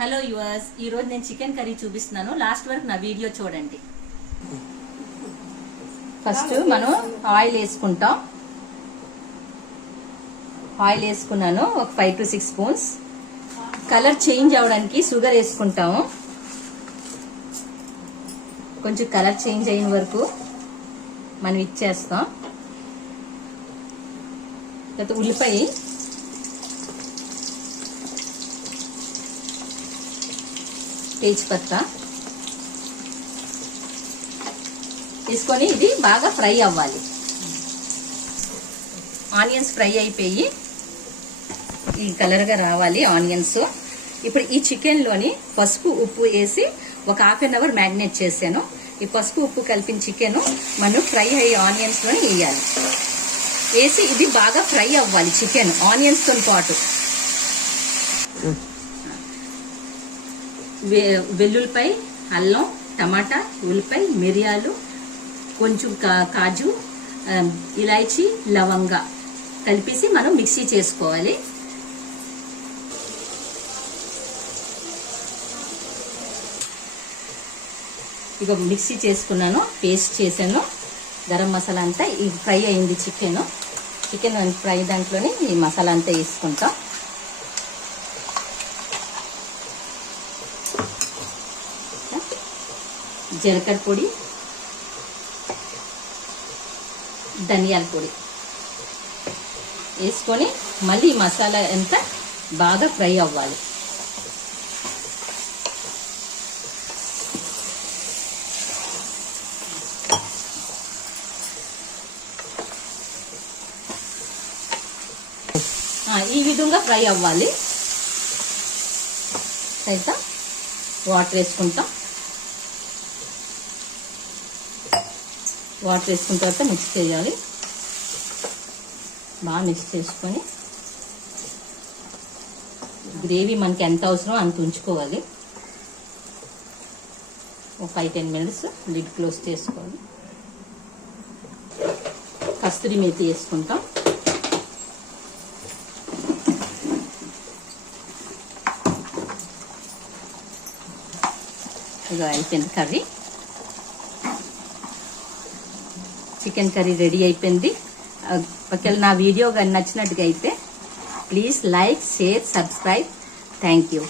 Hello yours, ఈ రోజు నేను చికెన్ కర్రీ చూపిస్తున్నాను. లాస్ట్ వరకు నా వీడియో చూడండి. ఫస్ట్ మనం ఆయిల్ వేసుకుంటాం. ఆయిల్ వేసుకున్నాను ఒక 5 to 6 స్పూన్స్. కలర్ చేంజ్ అవడానికి షుగర్ వేసుకుంటాము. కొంచెం కలర్ చేంజ్ అయిన వరకు మనం ఇచ్చేస్తాం. తర్వాత ఉల్లిపాయ, తేజ్పత్తా తీసుకొని ఇది బాగా ఫ్రై అవ్వాలి. ఆనియన్స్ ఫ్రై అయిపోయి ఈ కలర్గా రావాలి ఆనియన్స్. ఇప్పుడు ఈ చికెన్లోని పసుపు ఉప్పు వేసి ఒక ½ an hour మ్యారినేట్ చేశాను. ఈ పసుపు ఉప్పు కలిపిన చికెన్ మనం ఫ్రై అయ్యే ఆనియన్స్లోని వేయాలి. వేసి ఇది బాగా ఫ్రై అవ్వాలి చికెన్ ఆనియన్స్తో పాటు. వెల్లుల్లిపాయ, అల్లం, టమాటా, ఉల్లిపాయ, మిరియాలు, కొంచెం కాజు, ఇలాచీ, లవంగా కలిపేసి మనం మిక్సీ చేసుకోవాలి. ఇక మిక్సీ చేసుకున్నాను, పేస్ట్ చేశాను. గరం మసాలా అంతా ఈ ఫ్రై అయింది చికెన్ ఫ్రై దాంట్లోనే ఈ మసాలా అంతా వేసుకుంటాం. జీలకర్ర పొడి, ధనియాల పొడి వేసుకొని మళ్ళీ మసాలా అంతా బాగా ఫ్రై అవ్వాలి. ఈ విధంగా ఫ్రై అవ్వాలి. అయితే వాటర్ వేసుకుంటాం. వాటర్ వేసుకున్న తర్వాత మిక్స్ చేయాలి. బాగా మిక్స్ చేసుకొని గ్రేవీ మనకి ఎంత అవసరమో అంత ఉంచుకోవాలి. ఒక 5-10 minutes లిడ్ క్లోజ్ చేసుకోవాలి. కస్తూరి మేతి వేసుకుంటాం. ఇక అయిపోయింది కర్రీ. చికెన్ కర్రీ రెడీ అయిపోయింది. ఒకవేళ నా వీడియో కానీ నచ్చినట్టుగా అయితే please like, share, subscribe. Thank you.